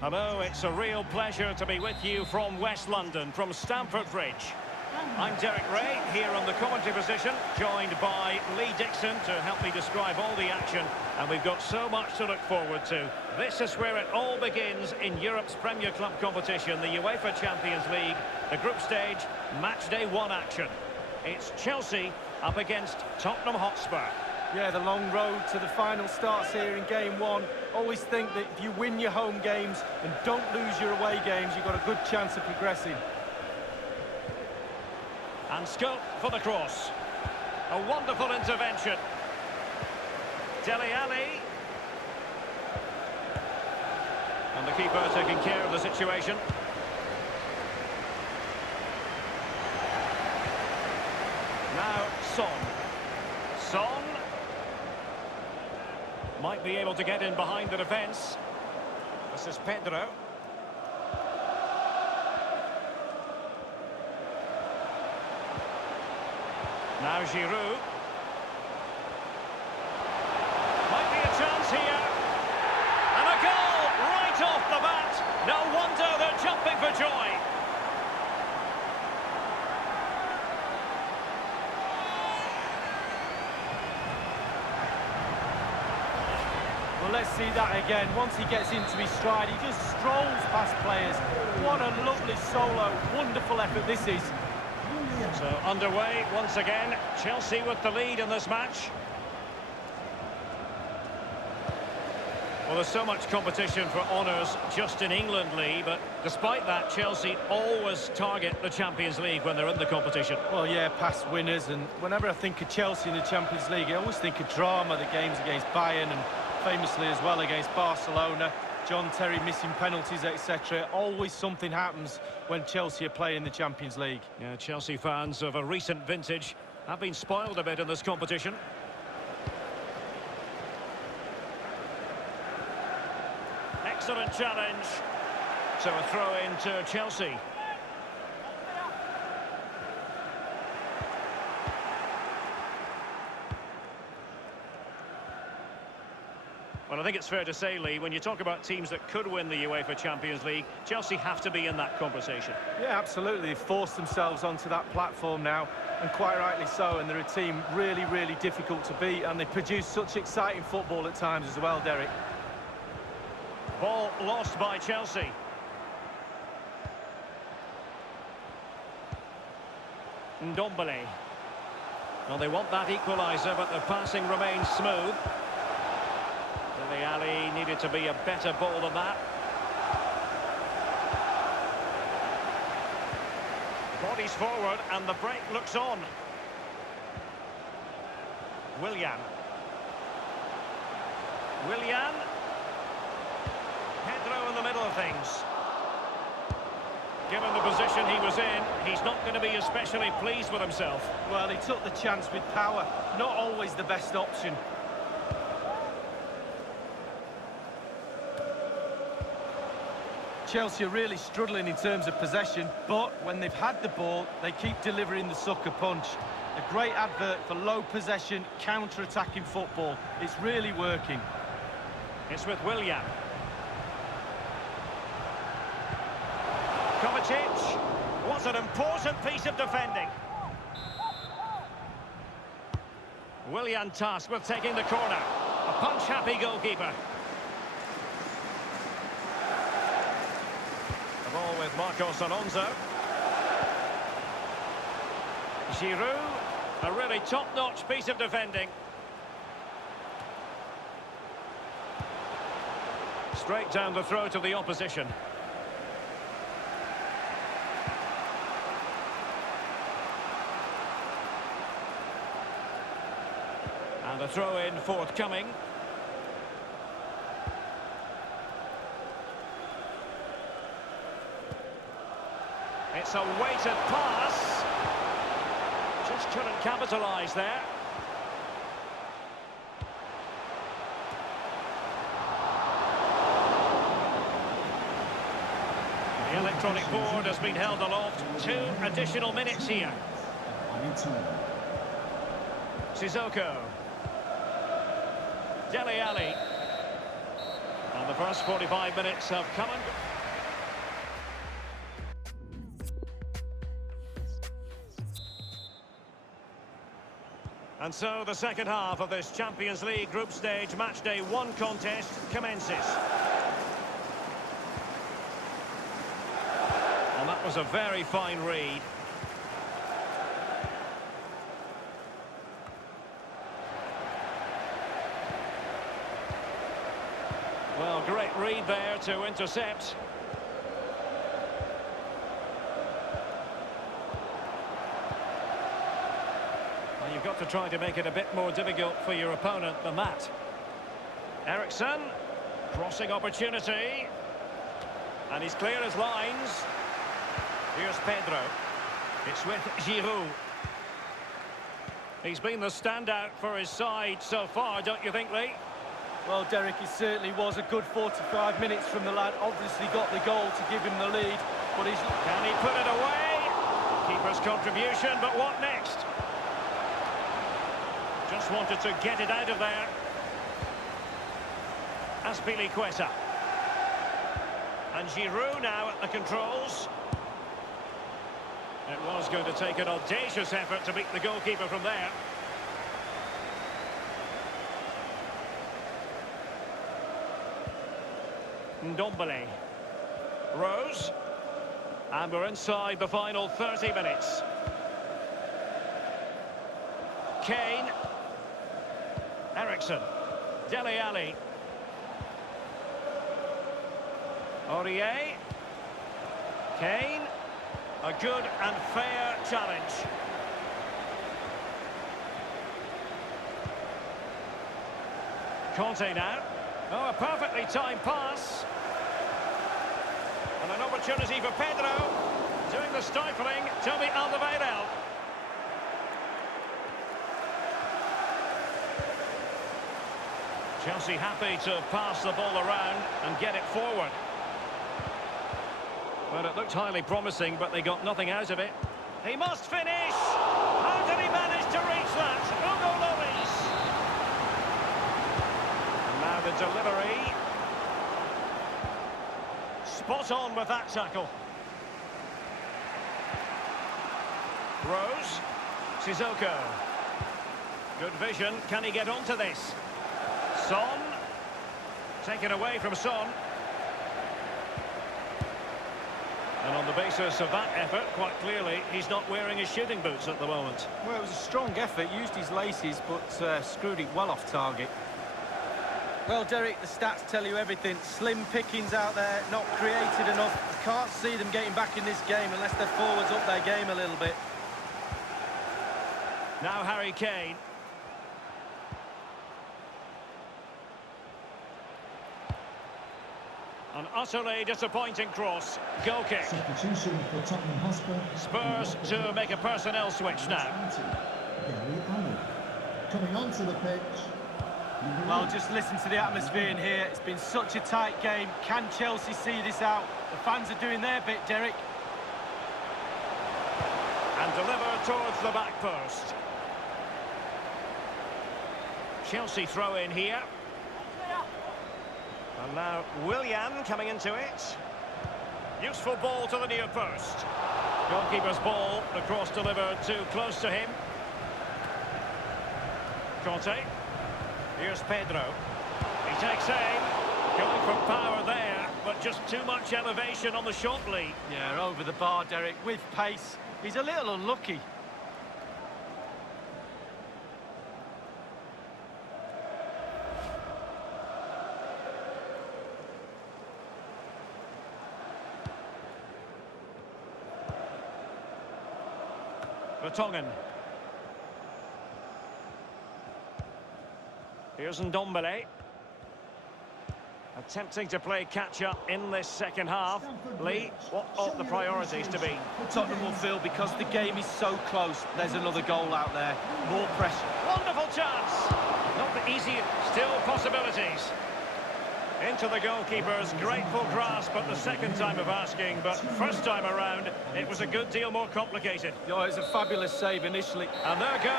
Hello, it's a real pleasure to be with you from West London, from Stamford Bridge. I'm Derek Ray, here on the commentary position, joined by Lee Dixon to help me describe all the action. And we've got so much to look forward to. This is where it all begins in Europe's Premier Club competition, the UEFA Champions League, the group stage, match day 1 action. It's Chelsea up against Tottenham Hotspur. Yeah, the long road to the final starts here in game 1. Always think that if you win your home games and don't lose your away games, you've got a good chance of progressing. And scope for the cross. A wonderful intervention. Dele Alli. And the keeper taking care of the situation. Now, Son. Might be able to get in behind the defence. This is Pedro. Now Giroud. Might be a chance here. And a goal right off the bat. No wonder they're jumping for joy. Well, let's see that again. Once he gets into his stride, he just strolls past players. What a lovely solo. Wonderful effort this is. So underway once again. Chelsea with the lead in this match. Well, there's so much competition for honours just in England, Lee, but despite that, Chelsea always target the Champions League when they're in the competition. Well, yeah, past winners, and whenever I think of Chelsea in the Champions League, I always think of drama, the games against Bayern and famously as well against Barcelona. John Terry missing penalties, etc. Always something happens when Chelsea are playing the Champions League. Yeah, Chelsea fans of a recent vintage have been spoiled a bit in this competition. Excellent challenge. So a throw in to Chelsea. Well, I think it's fair to say, Lee, when you talk about teams that could win the UEFA Champions League, Chelsea have to be in that conversation. Yeah, absolutely. They've forced themselves onto that platform now, and quite rightly so, and they're a team really, really difficult to beat, and they produce such exciting football at times as well, Derek. Ball lost by Chelsea. Ndombele. Well, they want that equaliser, but the passing remains smooth. Dele Alli needed to be a better ball than that. Bodies forward and the break looks on. Willian. Pedro in the middle of things. Given the position he was in, he's not going to be especially pleased with himself. Well, he took the chance with power. Not always the best option. Chelsea are really struggling in terms of possession, but when they've had the ball, they keep delivering the sucker punch. A great advert for low possession, counter-attacking football. It's really working. It's with Willian. Kovacic. What an important piece of defending. Willian tasked with taking the corner. A punch-happy goalkeeper. The ball with Marcos Alonso. Giroud. A really top-notch piece of defending. Straight down the throat of the opposition. And a throw-in forthcoming. It's a weighted pass. Just couldn't capitalise there. The electronic board has been held aloft. 2 additional minutes here. Sissoko. Dele Alli. And The first 45 minutes have come and gone. And so the second half of this Champions League group stage matchday 1 contest commences. And that was a very fine read. Well, great read there to intercept. Well, you've got to try to make it a bit more difficult for your opponent than that. Ericsson, crossing opportunity. And he's clear as lines. Here's Pedro. It's with Giroud. He's been the standout for his side so far, don't you think, Lee? Well, Derek, it certainly was a good 45 minutes from the lad. Obviously got the goal to give him the lead, but he's... Can he put it away? Keeper's contribution, but what next? Just wanted to get it out of there. Azpilicueta. And Giroud now at the controls. It was going to take an audacious effort to beat the goalkeeper from there. Ndombele. Rose. And we're inside the final 30 minutes. Kane. Ericsson. Dele Alli. Aurier. Kane. A good and fair challenge. Conte now. Oh, a perfectly timed pass. And an opportunity for Pedro. Doing the stifling, Toby Alderweireld. Chelsea happy to pass the ball around and get it forward. Well, it looked highly promising, but they got nothing out of it. He must finish! How did he manage to reach that? Hugo Lloris! And now the delivery. Spot on with that tackle. Rose. Sissoko. Good vision. Can he get onto this? Son. Taken away from Son. And on the basis of that effort, quite clearly, he's not wearing his shooting boots at the moment. Well, it was a strong effort, used his laces, but screwed it well off target. Well, Derek, the stats tell you everything. Slim pickings out there, not created enough. I can't see them getting back in this game unless their forwards up their game a little bit. Now Harry Kane. An utterly disappointing cross. Goal kick. Substitution for Tottenham Hotspur. Spurs to make a personnel switch now. Coming onto the pitch. Well, just listen to the atmosphere in here. It's been such a tight game. Can Chelsea see this out? The fans are doing their bit, Derek. And delivered towards the back post. Chelsea throw in here. And now Willian coming into it. Useful ball to the near post. Goalkeeper's ball, the cross delivered too close to him. Conte. Here's Pedro. He takes aim. Going for power there, but just too much elevation on the shot lead. Yeah, over the bar, Derek, with pace. He's a little unlucky. Vertonghen. Here's Ndombele. Attempting to play catch-up in this second half. Lee, what ought the priorities to be? Tottenham will feel because the game is so close. There's another goal out there. More pressure. Wonderful chance. Not the easy, still possibilities. Into the goalkeeper's grateful grasp at the second time of asking, but first time around, it was a good deal more complicated. Oh, it's a fabulous save initially. And there goes